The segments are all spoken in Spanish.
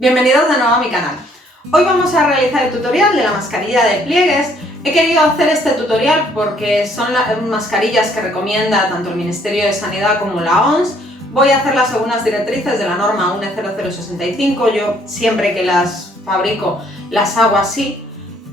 Bienvenidos de nuevo a mi canal. Hoy vamos a realizar el tutorial de la mascarilla de pliegues. He querido hacer este tutorial porque son las mascarillas que recomienda tanto el Ministerio de Sanidad como la OMS. Voy a hacerlas según las directrices de la norma 10065. Yo siempre que las fabrico las hago así.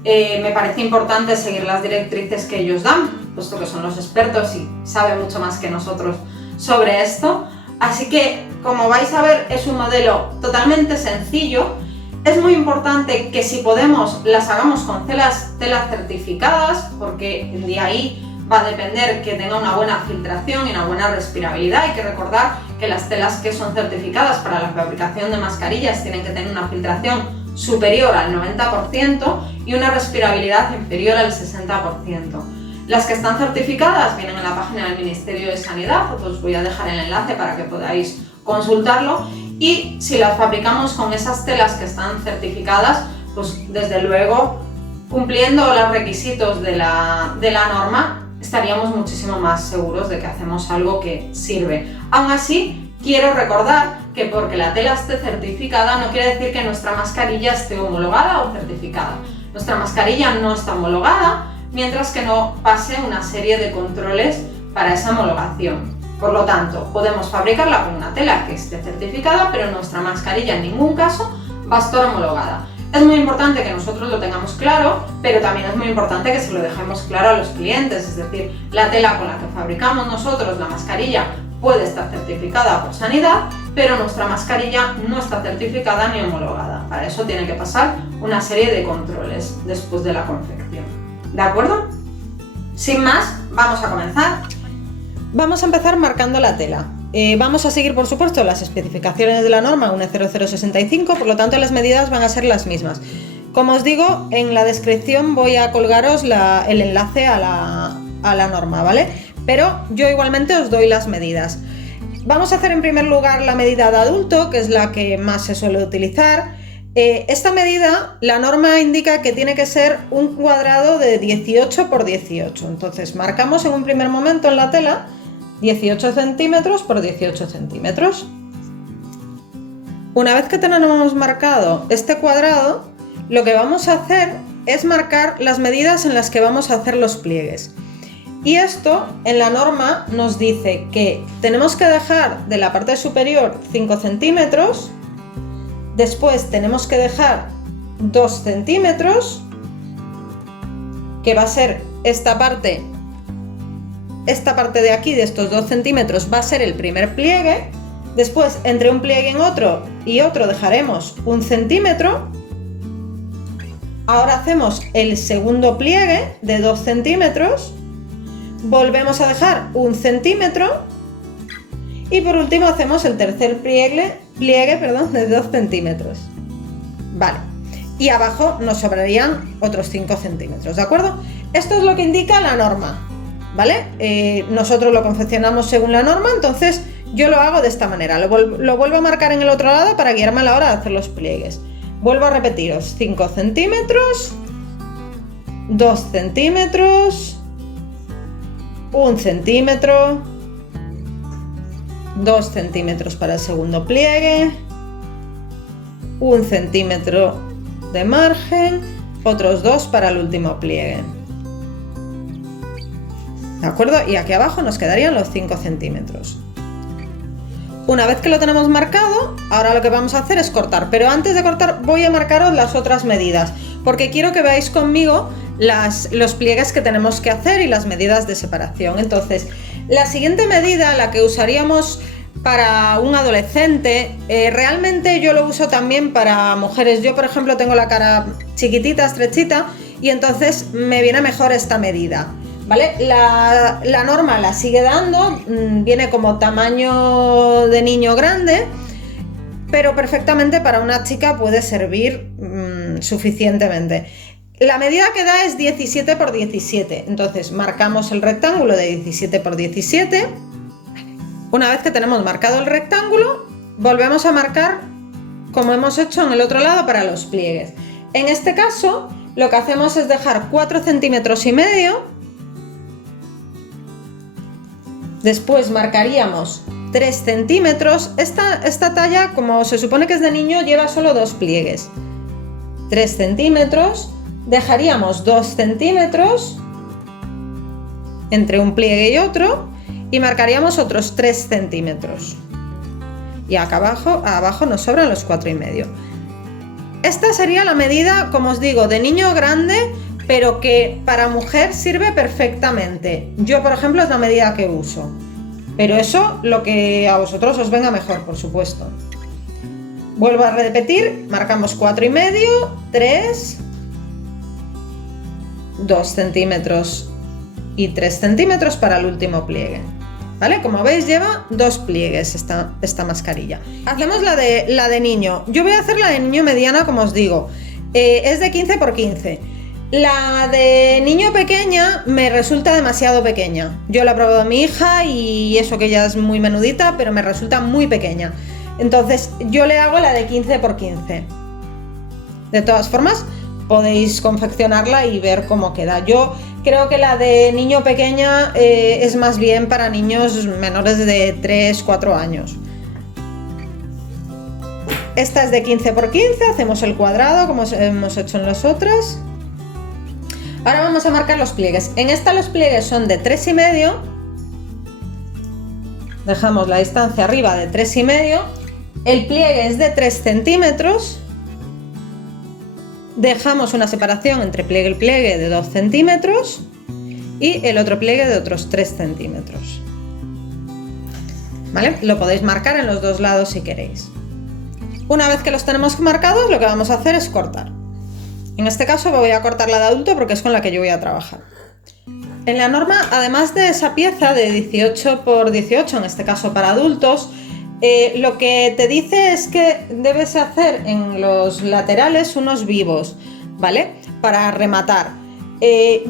Me parece importante seguir las directrices que ellos dan, puesto que son los expertos y saben mucho más que nosotros sobre esto. Así que, como vais a ver, es un modelo totalmente sencillo. Es muy importante que si podemos las hagamos con telas certificadas, porque de ahí va a depender que tenga una buena filtración y una buena respirabilidad. Hay que recordar que las telas que son certificadas para la fabricación de mascarillas tienen que tener una filtración superior al 90% y una respirabilidad inferior al 60%. Las que están certificadas vienen en la página del Ministerio de Sanidad, os voy a dejar el enlace para que podáis consultarlo, y si las fabricamos con esas telas que están certificadas, pues desde luego cumpliendo los requisitos de la norma estaríamos muchísimo más seguros de que hacemos algo que sirve. Aún así, quiero recordar que porque la tela esté certificada no quiere decir que nuestra mascarilla esté homologada o certificada. Nuestra mascarilla no está homologada mientras que no pase una serie de controles para esa homologación. Por lo tanto, podemos fabricarla con una tela que esté certificada, pero nuestra mascarilla en ningún caso va a estar homologada. Es muy importante que nosotros lo tengamos claro, pero también es muy importante que se lo dejemos claro a los clientes, es decir, la tela con la que fabricamos nosotros la mascarilla puede estar certificada por sanidad, pero nuestra mascarilla no está certificada ni homologada. Para eso tiene que pasar una serie de controles después de la confección. ¿De acuerdo? Sin más, vamos a comenzar. Vamos a empezar marcando la tela. Vamos a seguir, por supuesto, las especificaciones de la norma 10065, por lo tanto las medidas van a ser las mismas. Como os digo, en la descripción voy a colgaros el enlace a la norma, ¿vale? Pero yo igualmente os doy las medidas. Vamos a hacer en primer lugar la medida de adulto, que es la que más se suele utilizar. Esta medida, la norma indica que tiene que ser un cuadrado de 18 por 18. Entonces marcamos en un primer momento en la tela 18 centímetros por 18 centímetros. Una vez que tenemos marcado este cuadrado, lo que vamos a hacer es marcar las medidas en las que vamos a hacer los pliegues. Y esto en la norma nos dice que tenemos que dejar de la parte superior 5 centímetros, después tenemos que dejar 2 centímetros, que va a ser esta parte de aquí, de estos 2 centímetros, va a ser el primer pliegue. Después, entre un pliegue en otro y otro dejaremos 1 centímetro. Ahora hacemos el segundo pliegue de 2 centímetros. Volvemos a dejar 1 centímetro. Y por último hacemos el tercer pliegue de 2 centímetros. Vale. Y abajo nos sobrarían otros 5 centímetros, ¿de acuerdo? Esto es lo que indica la norma, ¿vale? Nosotros lo confeccionamos según la norma, entonces yo lo hago de esta manera. Lo vuelvo a marcar en el otro lado para guiarme a la hora de hacer los pliegues. Vuelvo a repetiros: 5 centímetros, 2 centímetros, 1 centímetro, 2 centímetros para el segundo pliegue, 1 centímetro de margen, otros 2 para el último pliegue. ¿De acuerdo? Y aquí abajo nos quedarían los 5 centímetros. Una vez que lo tenemos marcado, ahora lo que vamos a hacer es cortar. Pero antes de cortar voy a marcaros las otras medidas, porque quiero que veáis conmigo los pliegues que tenemos que hacer y las medidas de separación. Entonces, la siguiente medida, la que usaríamos para un adolescente, realmente yo lo uso también para mujeres. Yo, por ejemplo, tengo la cara chiquitita, estrechita, y entonces me viene mejor esta medida, ¿vale? La norma la sigue dando, viene como tamaño de niño grande, pero perfectamente para una chica puede servir suficientemente. La medida que da es 17 por 17, entonces marcamos el rectángulo de 17 por 17. Una vez que tenemos marcado el rectángulo, volvemos a marcar como hemos hecho en el otro lado para los pliegues. En este caso, lo que hacemos es dejar 4 centímetros y medio. Después marcaríamos 3 centímetros. Esta talla, como se supone que es de niño, lleva solo 2 pliegues. 3 centímetros, dejaríamos 2 centímetros entre un pliegue y otro y marcaríamos otros 3 centímetros. Y acá abajo nos sobran los 4,5. Esta sería la medida, como os digo, de niño grande, pero que para mujer sirve perfectamente. Yo, por ejemplo, es la medida que uso. Pero eso, lo que a vosotros os venga mejor, por supuesto. Vuelvo a repetir, marcamos 4,5, 3, 2 centímetros y 3 centímetros para el último pliegue. ¿Vale? Como veis, lleva 2 pliegues esta mascarilla. Hacemos la de niño. Yo voy a hacer la de niño mediana, como os digo. Es de 15 por 15. La de niño pequeña me resulta demasiado pequeña. Yo la he probado a mi hija y eso que ella es muy menudita, pero me resulta muy pequeña. Entonces yo le hago la de 15 por 15. De todas formas, podéis confeccionarla y ver cómo queda. Yo creo que la de niño pequeña es más bien para niños menores de 3-4 años. Esta es de 15 por 15, hacemos el cuadrado como hemos hecho en las otras. Ahora vamos a marcar los pliegues. En esta los pliegues son de 3,5. Dejamos la distancia arriba de 3,5. El pliegue es de 3 centímetros. Dejamos una separación entre pliegue y pliegue de 2 centímetros y el otro pliegue de otros 3 centímetros. ¿Vale? Lo podéis marcar en los dos lados si queréis. Una vez que los tenemos marcados, lo que vamos a hacer es cortar. En este caso voy a cortar la de adulto porque es con la que yo voy a trabajar. En la norma, además de esa pieza de 18 por 18, en este caso para adultos, lo que te dice es que debes hacer en los laterales unos vivos, ¿vale? Para rematar.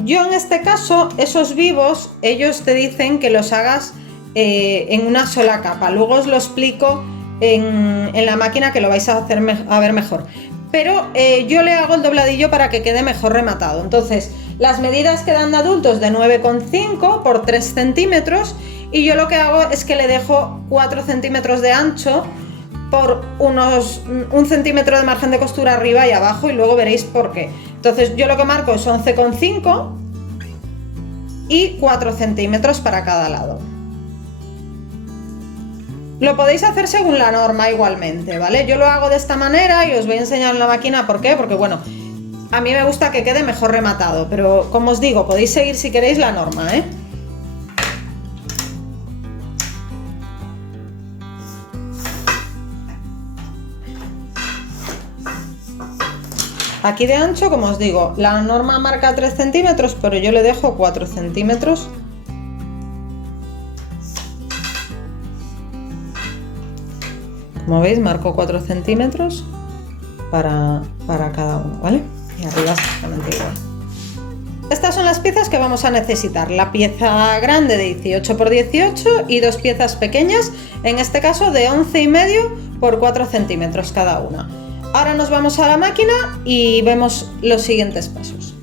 Yo en este caso, esos vivos, ellos te dicen que los hagas en una sola capa. Luego os lo explico en la máquina, que lo vais a ver mejor. Pero yo le hago el dobladillo para que quede mejor rematado. Entonces, las medidas que dan de adultos de 9,5 por 3 centímetros y yo lo que hago es que le dejo 4 centímetros de ancho por unos 1 centímetro de margen de costura arriba y abajo y luego veréis por qué. Entonces yo lo que marco es 11,5 y 4 centímetros para cada lado. Lo podéis hacer según la norma igualmente, ¿vale? Yo lo hago de esta manera y os voy a enseñar en la máquina por qué, porque bueno, a mí me gusta que quede mejor rematado, pero como os digo, podéis seguir si queréis la norma, ¿eh? Aquí de ancho, como os digo, la norma marca 3 centímetros, pero yo le dejo 4 centímetros. Como veis, marco 4 centímetros para cada uno, ¿vale? Y arriba exactamente igual. Estas son las piezas que vamos a necesitar. La pieza grande de 18 por 18 y dos piezas pequeñas, en este caso de 11,5 por 4 centímetros cada una. Ahora nos vamos a la máquina y vemos los siguientes pasos.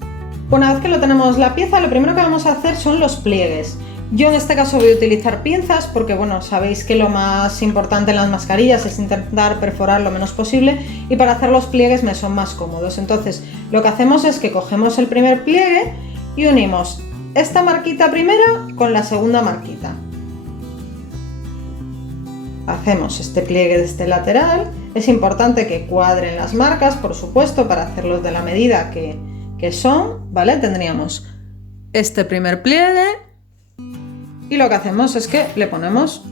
Una vez que lo tenemos la pieza, lo primero que vamos a hacer son los pliegues. Yo en este caso voy a utilizar pinzas porque, bueno, sabéis que lo más importante en las mascarillas es intentar perforar lo menos posible y para hacer los pliegues me son más cómodos. Entonces, lo que hacemos es que cogemos el primer pliegue y unimos esta marquita primera con la segunda marquita. Hacemos este pliegue de este lateral. Es importante que cuadren las marcas, por supuesto, para hacerlos de la medida que son, ¿vale? Tendríamos este primer pliegue. Y lo que hacemos es que le ponemos,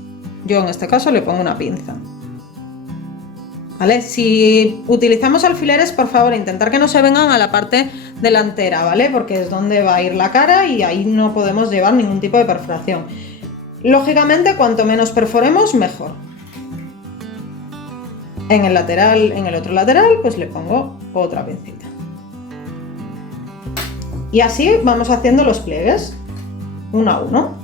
yo en este caso le pongo una pinza. ¿Vale? Si utilizamos alfileres, por favor, intentar que no se vengan a la parte delantera, ¿vale? Porque es donde va a ir la cara y ahí no podemos llevar ningún tipo de perforación. Lógicamente, cuanto menos perforemos, mejor. En el lateral, en el otro lateral, pues le pongo otra pincita. Y así vamos haciendo los pliegues, uno a uno.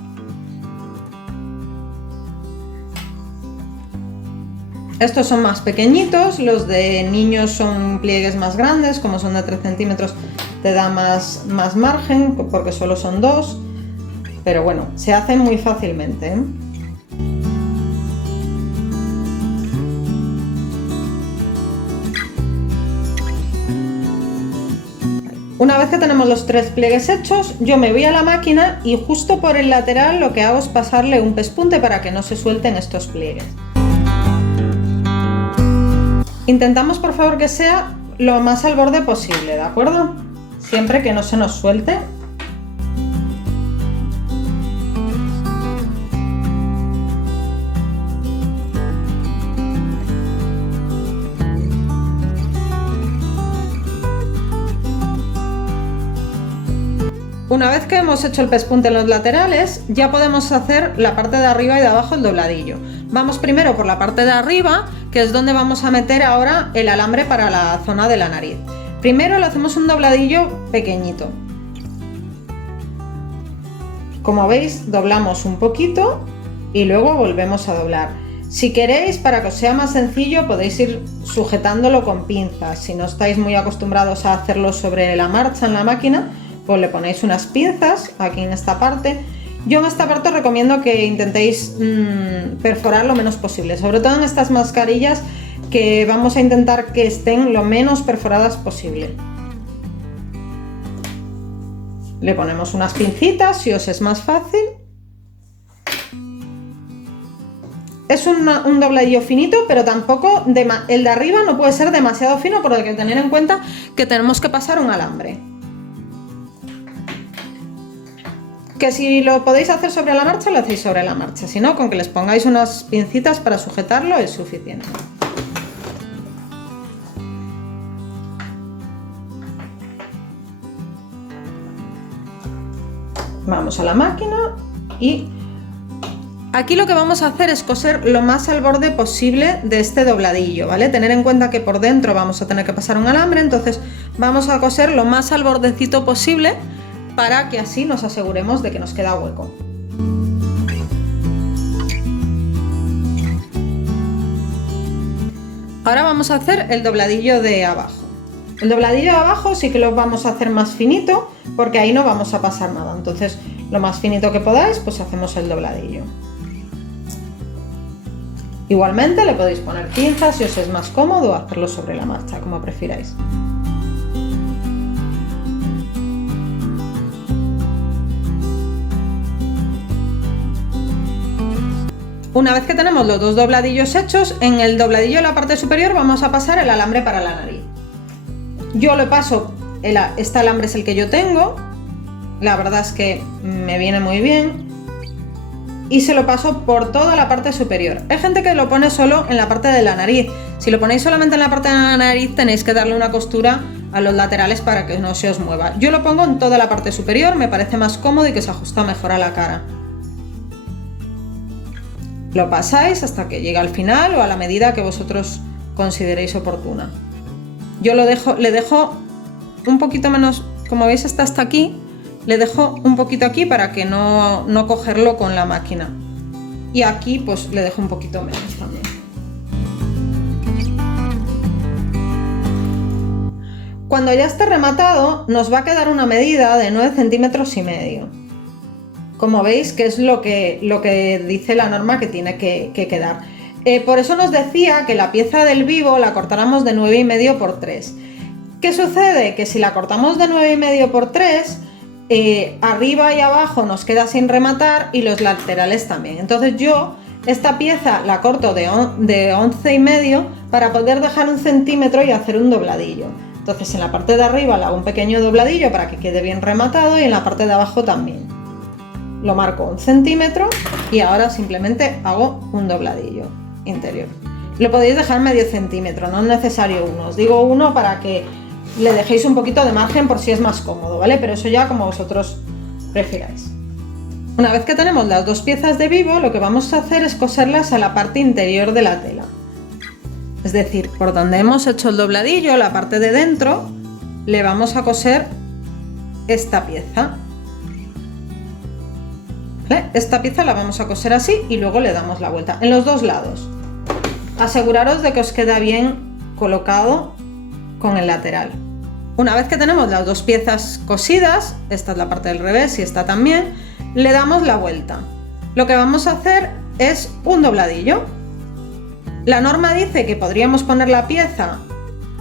Estos son más pequeñitos, los de niños son pliegues más grandes, como son de 3 centímetros te da más margen porque solo son 2, pero bueno, se hacen muy fácilmente, ¿eh? Una vez que tenemos los 3 pliegues hechos, yo me voy a la máquina y justo por el lateral lo que hago es pasarle un pespunte para que no se suelten estos pliegues. Intentamos por favor que sea lo más al borde posible, ¿de acuerdo? Siempre que no se nos suelte. Una vez que hemos hecho el pespunte en los laterales, ya podemos hacer la parte de arriba y de abajo el dobladillo. Vamos primero por la parte de arriba, que es donde vamos a meter ahora el alambre para la zona de la nariz. Primero le hacemos un dobladillo pequeñito. Como veis, doblamos un poquito y luego volvemos a doblar. Si queréis, para que os sea más sencillo, podéis ir sujetándolo con pinzas. Si no estáis muy acostumbrados a hacerlo sobre la marcha en la máquina, pues le ponéis unas pinzas aquí en esta parte. Yo en esta parte os recomiendo que intentéis perforar lo menos posible, sobre todo en estas mascarillas que vamos a intentar que estén lo menos perforadas posible. Le ponemos unas pincitas si os es más fácil. Es un dobladillo finito, pero tampoco el de arriba no puede ser demasiado fino, porque hay que tener en cuenta que tenemos que pasar un alambre. Que si lo podéis hacer sobre la marcha, lo hacéis sobre la marcha. Si no, con que les pongáis unas pincitas para sujetarlo es suficiente. Vamos a la máquina y aquí lo que vamos a hacer es coser lo más al borde posible de este dobladillo, ¿vale? Tener en cuenta que por dentro vamos a tener que pasar un alambre, entonces vamos a coser lo más al bordecito posible para que así nos aseguremos de que nos queda hueco. Ahora vamos a hacer el dobladillo de abajo. El dobladillo de abajo sí que lo vamos a hacer más finito, porque ahí no vamos a pasar nada. Entonces, lo más finito que podáis, pues hacemos el dobladillo. Igualmente le podéis poner pinzas si os es más cómodo, o hacerlo sobre la marcha, como prefiráis. Una vez que tenemos los dos dobladillos hechos, en el dobladillo de la parte superior vamos a pasar el alambre para la nariz. Yo lo paso, este alambre es el que yo tengo, la verdad es que me viene muy bien, y se lo paso por toda la parte superior. Hay gente que lo pone solo en la parte de la nariz. Si lo ponéis solamente en la parte de la nariz, tenéis que darle una costura a los laterales para que no se os mueva. Yo lo pongo en toda la parte superior, me parece más cómodo y que se ajusta mejor a la cara. Lo pasáis hasta que llegue al final o a la medida que vosotros consideréis oportuna. Yo le dejo un poquito menos, como veis está hasta aquí, le dejo un poquito aquí para que no cogerlo con la máquina. Y aquí pues le dejo un poquito menos también. Cuando ya esté rematado nos va a quedar una medida de 9,5 centímetros. Como veis, que es lo que dice la norma que tiene que quedar. Por eso nos decía que la pieza del vivo la cortáramos de 9,5 por 3. ¿Qué sucede? Que si la cortamos de 9,5 por 3, arriba y abajo nos queda sin rematar y los laterales también. Entonces yo esta pieza la corto de 11,5 para poder dejar 1 centímetro y hacer un dobladillo. Entonces en la parte de arriba le hago un pequeño dobladillo para que quede bien rematado y en la parte de abajo también. Lo marco 1 centímetro y ahora simplemente hago un dobladillo interior. Lo podéis dejar medio centímetro, no es necesario 1. Os digo 1 para que le dejéis un poquito de margen por si es más cómodo, ¿vale? Pero eso ya como vosotros prefiráis. Una vez que tenemos las dos piezas de vivo, lo que vamos a hacer es coserlas a la parte interior de la tela. Es decir, por donde hemos hecho el dobladillo, la parte de dentro, le vamos a coser esta pieza. ¿Vale? Esta pieza la vamos a coser así y luego le damos la vuelta en los dos lados. Aseguraros de que os queda bien colocado con el lateral. Una vez que tenemos las dos piezas cosidas, esta es la parte del revés y esta también, le damos la vuelta. Lo que vamos a hacer es un dobladillo. La norma dice que podríamos poner la pieza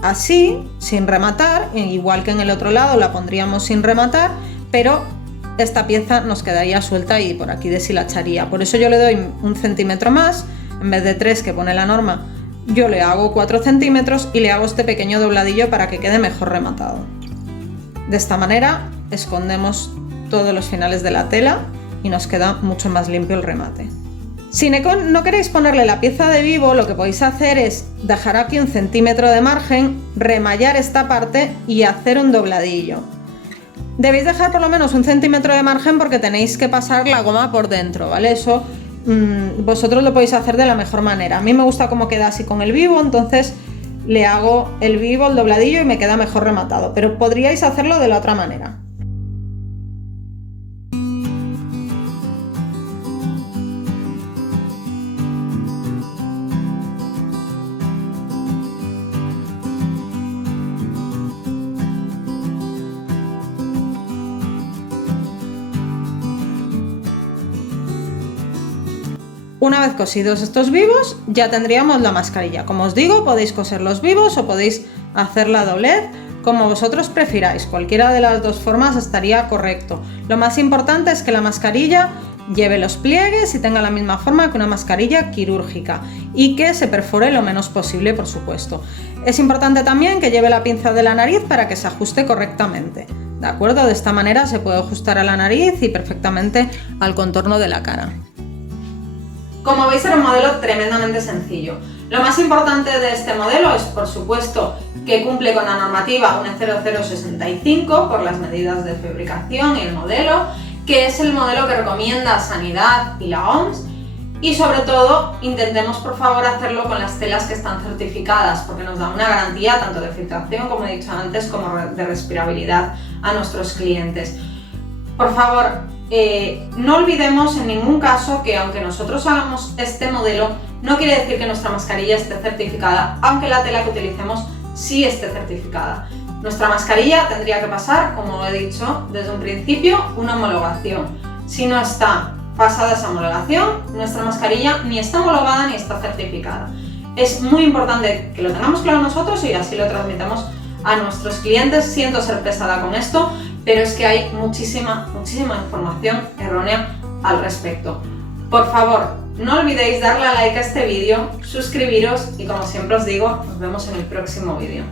así, sin rematar, igual que en el otro lado la pondríamos sin rematar, pero esta pieza nos quedaría suelta y por aquí deshilacharía. Por eso yo le doy 1 centímetro más, en vez de 3 que pone la norma, yo le hago 4 centímetros y le hago este pequeño dobladillo para que quede mejor rematado. De esta manera escondemos todos los finales de la tela y nos queda mucho más limpio el remate. Si no queréis ponerle la pieza de vivo, lo que podéis hacer es dejar aquí 1 centímetro de margen, remallar esta parte y hacer un dobladillo. Debéis dejar por lo menos 1 centímetro de margen porque tenéis que pasar la goma por dentro, ¿vale? Eso vosotros lo podéis hacer de la mejor manera. A mí me gusta cómo queda así con el vivo, entonces le hago el vivo, el dobladillo y me queda mejor rematado, pero podríais hacerlo de la otra manera. Una vez cosidos estos vivos, ya tendríamos la mascarilla. Como os digo, podéis coser los vivos o podéis hacer la doblez, como vosotros prefiráis. Cualquiera de las dos formas estaría correcto. Lo más importante es que la mascarilla lleve los pliegues y tenga la misma forma que una mascarilla quirúrgica y que se perfore lo menos posible, por supuesto. Es importante también que lleve la pinza de la nariz para que se ajuste correctamente. ¿De acuerdo? De esta manera se puede ajustar a la nariz y perfectamente al contorno de la cara. Como veis, era un modelo tremendamente sencillo. Lo más importante de este modelo es, por supuesto, que cumple con la normativa UNE 0065 por las medidas de fabricación y el modelo, que es el modelo que recomienda Sanidad y la OMS, y sobre todo intentemos por favor hacerlo con las telas que están certificadas, porque nos da una garantía tanto de filtración, como he dicho antes, como de respirabilidad a nuestros clientes. Por favor, no olvidemos en ningún caso que aunque nosotros hagamos este modelo, no quiere decir que nuestra mascarilla esté certificada, aunque la tela que utilicemos sí esté certificada. Nuestra mascarilla tendría que pasar, como he dicho desde un principio, una homologación. Si no está pasada esa homologación, nuestra mascarilla ni está homologada ni está certificada. Es muy importante que lo tengamos claro nosotros y así lo transmitamos a nuestros clientes. Siento ser pesada con esto, pero es que hay muchísima información errónea al respecto. Por favor, no olvidéis darle a like a este vídeo, suscribiros y como siempre os digo, nos vemos en el próximo vídeo.